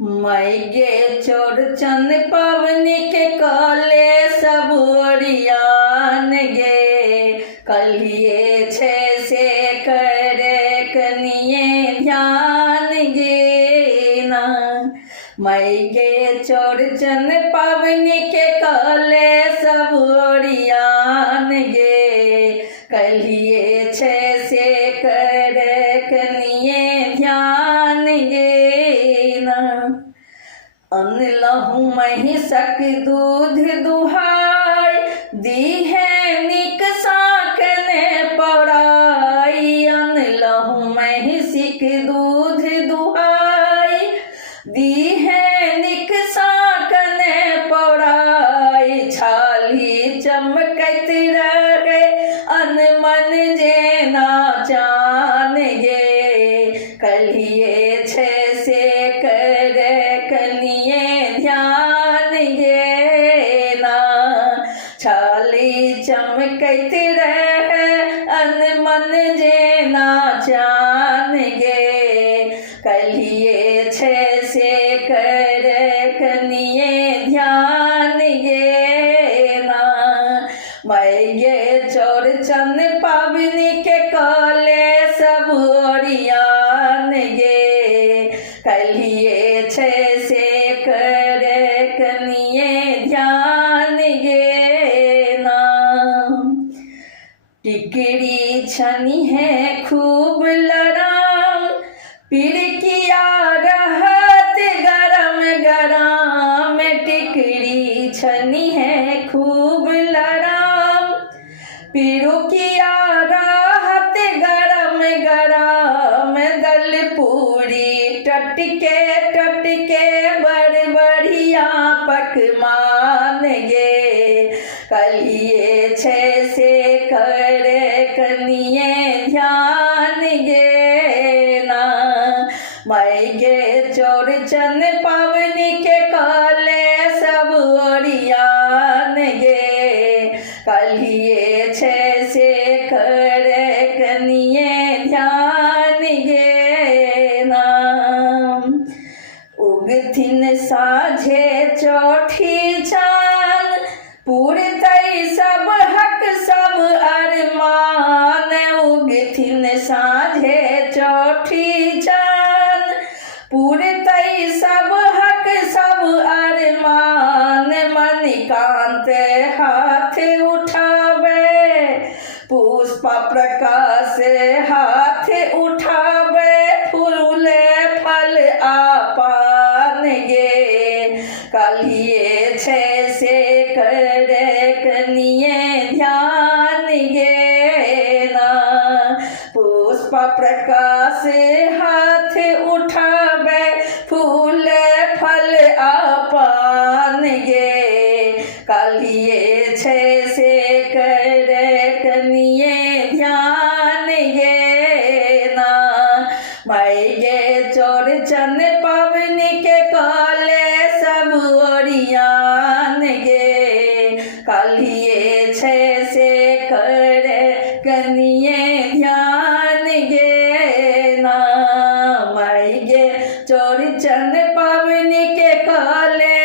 मई गे चौड़चन पवनी के काले सब ओरियान गे कलिए छे से करे कनिए ध्यान गे ना। मई गे चौड़चन पवनी के काले सब ओरियान गे कलिए छे से करे कनिए ध्यान गे ना। अनलहु महिषक दूध दुहाई दी है निक साकने पौराई। अनलहु महिषिक दूध दुहाई दी है निक साकने पौराई। छाली चमकत रहे अनमन जेना चान गे कलिए छे से करे कनिए ध्यान गे ना। छाली चमकत रहे अनमन जेना चान गे कलिए छे से करे कनिए ध्यान गे ना। मई गे चौड़चन पवनी के काले सब ओरियान गे कलिए छे से करे कनिए ध्यान गे ना। टिकड़ी छनी है खूब लराम पिड़किया रहत गरम गरम। टिकड़ी छनी है खूब लराम पिड़किया रहत गरम गरम। दल पूरी टटके टटके बड़ बढ़िया पकवान गे कलिए छे से करे कनिए ध्यान गे ना। मई गे चौड़चन पवनी के काले सब ओरियान गे कलिए छे से करे कनिए ध्यान गे ना। उगथिन साझे चौठी चांद पूरतई सब हक सब अरमान। उगथिन साझे चौठी चांद पूरतई सब हक सब अरमान। मणिकांत हाथ उठावे पुष्पा प्रकाश हाथ उठावे फूल फल आपान गे कलिए छे से करे कनिए ध्यान गे ना। पुष्पा प्रकाश हाथ उठावे फूल फल आपान गे कलिए छे से करे कनिए ध्यान गे ना। मई गे चौड़चन पवनी के काले सब ओरियान गे कलिए छे से करे कनिए ध्यान गे ना। मई गे चौड़चन पवनी के काले